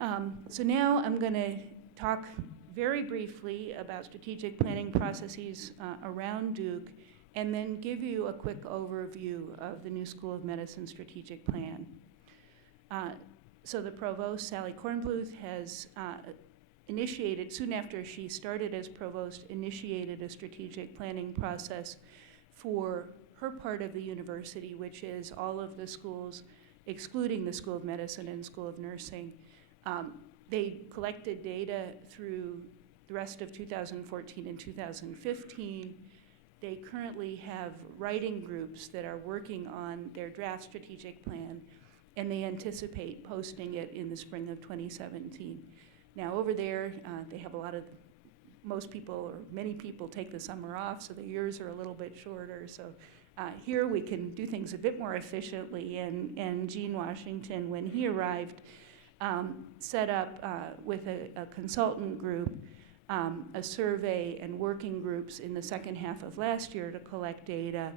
So now I'm going to talk very briefly about strategic planning processes around Duke, and then give you a quick overview of the New School of Medicine strategic plan. So the provost, Sally Kornbluth, has initiated, soon after she started as provost, initiated a strategic planning process for her part of the university, which is all of the schools, excluding the School of Medicine and School of Nursing. They collected data through the rest of 2014 and 2015. They currently have writing groups that are working on their draft strategic plan, and they anticipate posting it in the spring of 2017. Now over there, they have most people or many people take the summer off, so the years are a little bit shorter. So here we can do things a bit more efficiently, and Gene Washington, when he arrived, set up with a consultant group a survey and working groups in the second half of last year to collect data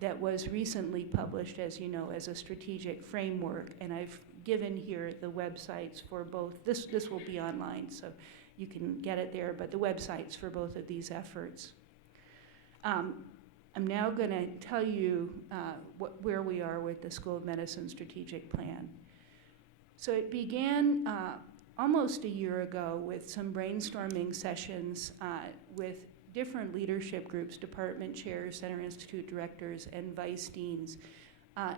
that was recently published, as you know, as a strategic framework. And I've given here the websites for both. This will be online, so you can get it there, but the websites for both of these efforts. I'm now going to tell you where we are with the School of Medicine strategic plan. So it began almost a year ago with some brainstorming sessions with different leadership groups, department chairs, Center Institute directors, and vice deans.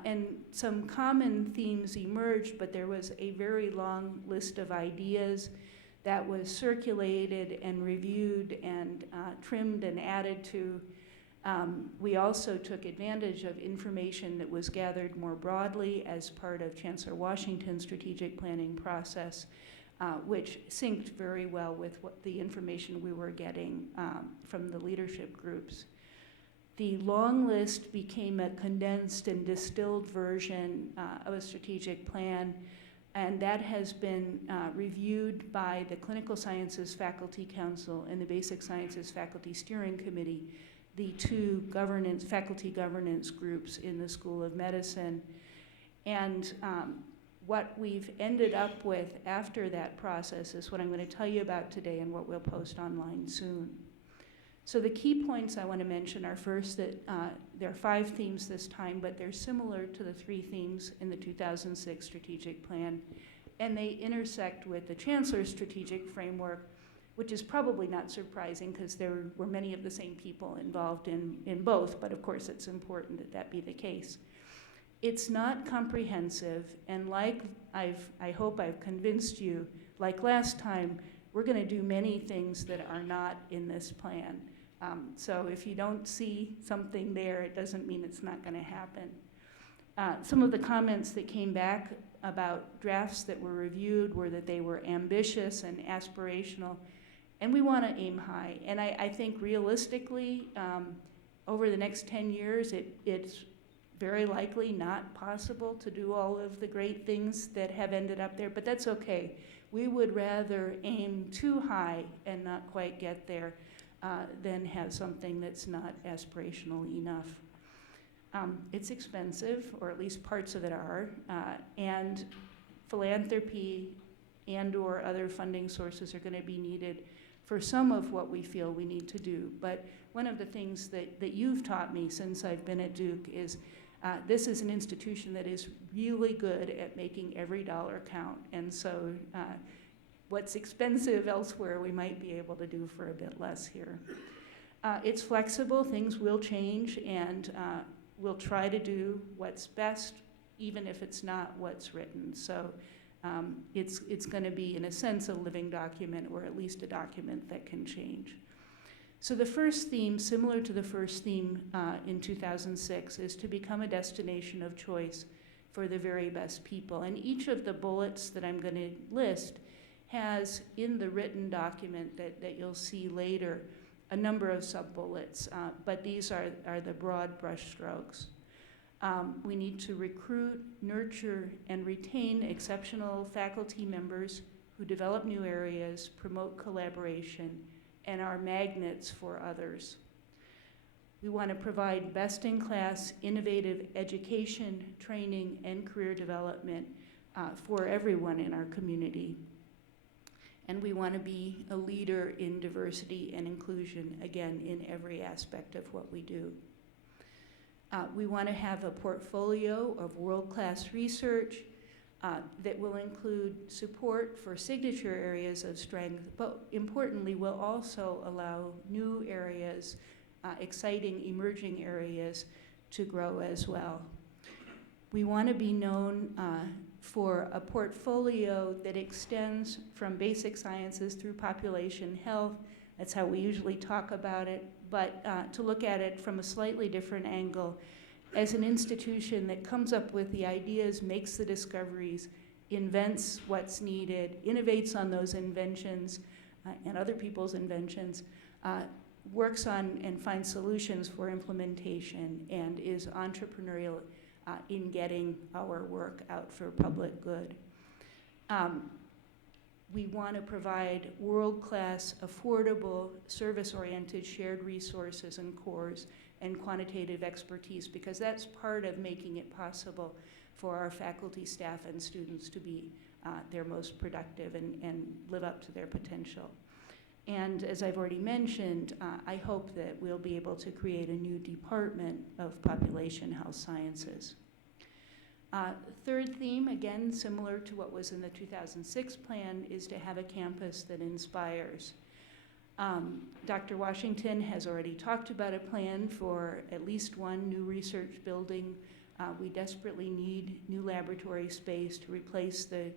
And some common themes emerged, but there was a very long list of ideas that was circulated and reviewed and trimmed and added to. We also took advantage of information that was gathered more broadly as part of Chancellor Washington's strategic planning process, which synced very well with the information we were getting from the leadership groups. The long list became a condensed and distilled version of a strategic plan, and that has been reviewed by the Clinical Sciences Faculty Council and the Basic Sciences Faculty Steering Committee, the two faculty governance groups in the School of Medicine. And what we've ended up with after that process is what I'm going to tell you about today and what we'll post online soon. So the key points I want to mention are first that there are 5 themes this time, but they're similar to the 3 themes in the 2006 strategic plan, and they intersect with the Chancellor's strategic framework, which is probably not surprising because there were many of the same people involved in both, but of course it's important that that be the case. It's not comprehensive, and like I hope I've convinced you, like last time, we're going to do many things that are not in this plan. So if you don't see something there, it doesn't mean it's not going to happen. Some of the comments that came back about drafts that were reviewed were that they were ambitious and aspirational, and we want to aim high. And I think realistically, over the next 10 years, it's very likely not possible to do all of the great things that have ended up there, but that's okay. We would rather aim too high and not quite get there than have something that's not aspirational enough. It's expensive, or at least parts of it are, and philanthropy and/or other funding sources are going to be needed for some of what we feel we need to do. But one of the things that you've taught me since I've been at Duke is this is an institution that is really good at making every dollar count. And so what's expensive elsewhere, we might be able to do for a bit less here. It's flexible, things will change, and we'll try to do what's best, even if it's not what's written. So it's going to be, in a sense, a living document, or at least a document that can change. So the first theme, similar to the first theme in 2006, is to become a destination of choice for the very best people. And each of the bullets that I'm going to list has, in the written document that you'll see later, a number of sub-bullets, but these are the broad brushstrokes. We need to recruit, nurture, and retain exceptional faculty members who develop new areas, promote collaboration, and are magnets for others. We want to provide best-in-class, innovative education, training, and career development for everyone in our community. And we want to be a leader in diversity and inclusion, again, in every aspect of what we do. We want to have a portfolio of world-class research that will include support for signature areas of strength, but importantly will also allow new areas, exciting emerging areas to grow as well. We want to be known for a portfolio that extends from basic sciences through population health. That's how we usually talk about it, but to look at it from a slightly different angle as an institution that comes up with the ideas, makes the discoveries, invents what's needed, innovates on those inventions and other people's inventions, works on and finds solutions for implementation, and is entrepreneurial in getting our work out for public good. We want to provide world-class, affordable, service-oriented shared resources and cores and quantitative expertise, because that's part of making it possible for our faculty, staff, and students to be their most productive and live up to their potential. And as I've already mentioned, I hope that we'll be able to create a new department of population health sciences. Third theme, again, similar to what was in the 2006 plan, is to have a campus that inspires. Dr. Washington has already talked about a plan for at least one new research building. We desperately need new laboratory space to replace the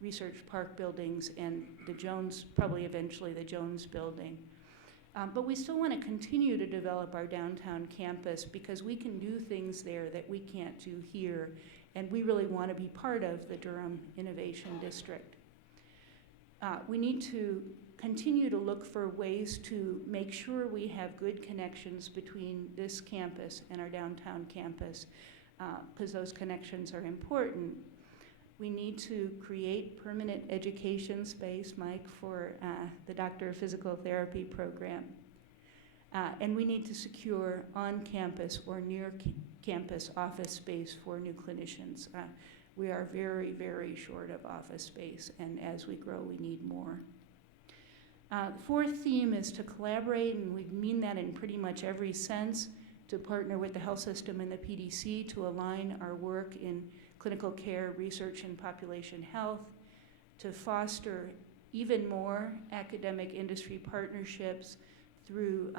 research park buildings and the Jones, probably eventually the Jones building. But we still want to continue to develop our downtown campus because we can do things there that we can't do here, and we really want to be part of the Durham Innovation District. We need to continue to look for ways to make sure we have good connections between this campus and our downtown campus, because those connections are important. We need to create permanent education space, Mike, for the Doctor of Physical Therapy program. And we need to secure on-campus or near-campus office space for new clinicians. We are very, very short of office space, and as we grow, we need more. The fourth theme is to collaborate, and we mean that in pretty much every sense, to partner with the health system and the PDC to align our work in clinical care, research, and population health, to foster even more academic industry partnerships through,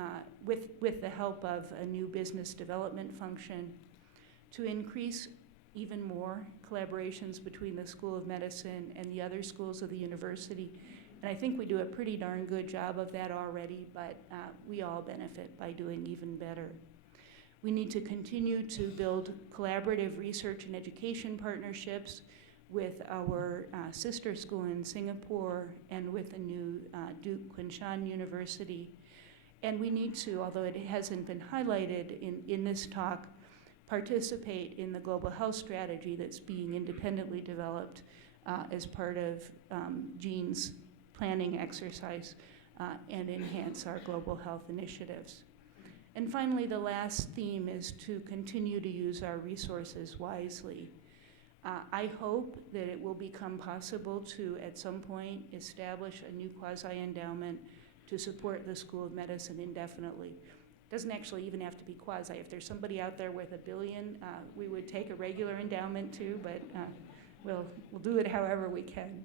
with the help of a new business development function, to increase even more collaborations between the School of Medicine and the other schools of the university. And I think we do a pretty darn good job of that already, but we all benefit by doing even better. We need to continue to build collaborative research and education partnerships with our sister school in Singapore and with the new Duke Quinshan University. And we need to, although it hasn't been highlighted in this talk, participate in the global health strategy that's being independently developed as part of Jean's planning exercise and enhance our global health initiatives. And finally, the last theme is to continue to use our resources wisely. I hope that it will become possible to, at some point, establish a new quasi-endowment to support the School of Medicine indefinitely. It doesn't actually even have to be quasi. If there's somebody out there with $1 billion, we would take a regular endowment too, but we'll do it however we can.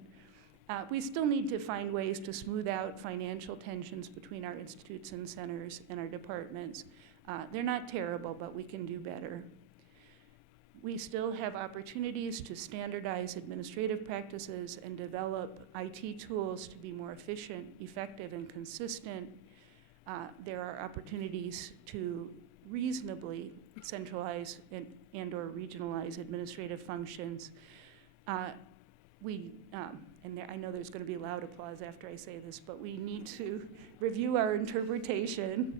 We still need to find ways to smooth out financial tensions between our institutes and centers and our departments. They're not terrible, but we can do better. We still have opportunities to standardize administrative practices and develop IT tools to be more efficient, effective, and consistent. There are opportunities to reasonably centralize and or regionalize administrative functions. I know there's going to be loud applause after I say this, but we need to review our interpretation,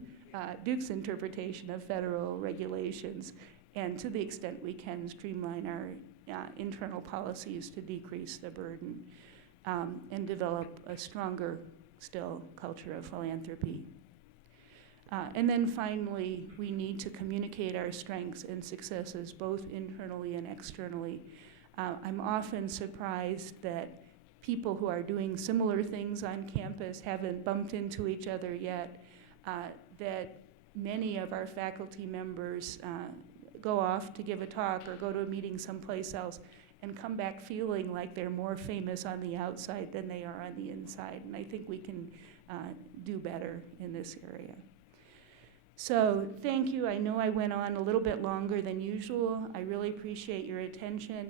Duke's interpretation of federal regulations, and to the extent we can, streamline our internal policies to decrease the burden and develop a stronger, still, culture of philanthropy. And then finally, we need to communicate our strengths and successes both internally and externally. I'm often surprised that people who are doing similar things on campus haven't bumped into each other yet, that many of our faculty members go off to give a talk or go to a meeting someplace else and come back feeling like they're more famous on the outside than they are on the inside. And I think we can do better in this area. So thank you. I know I went on a little bit longer than usual. I really appreciate your attention.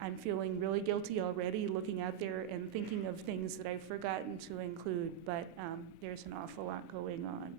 I'm feeling really guilty already looking out there and thinking of things that I've forgotten to include, but there's an awful lot going on.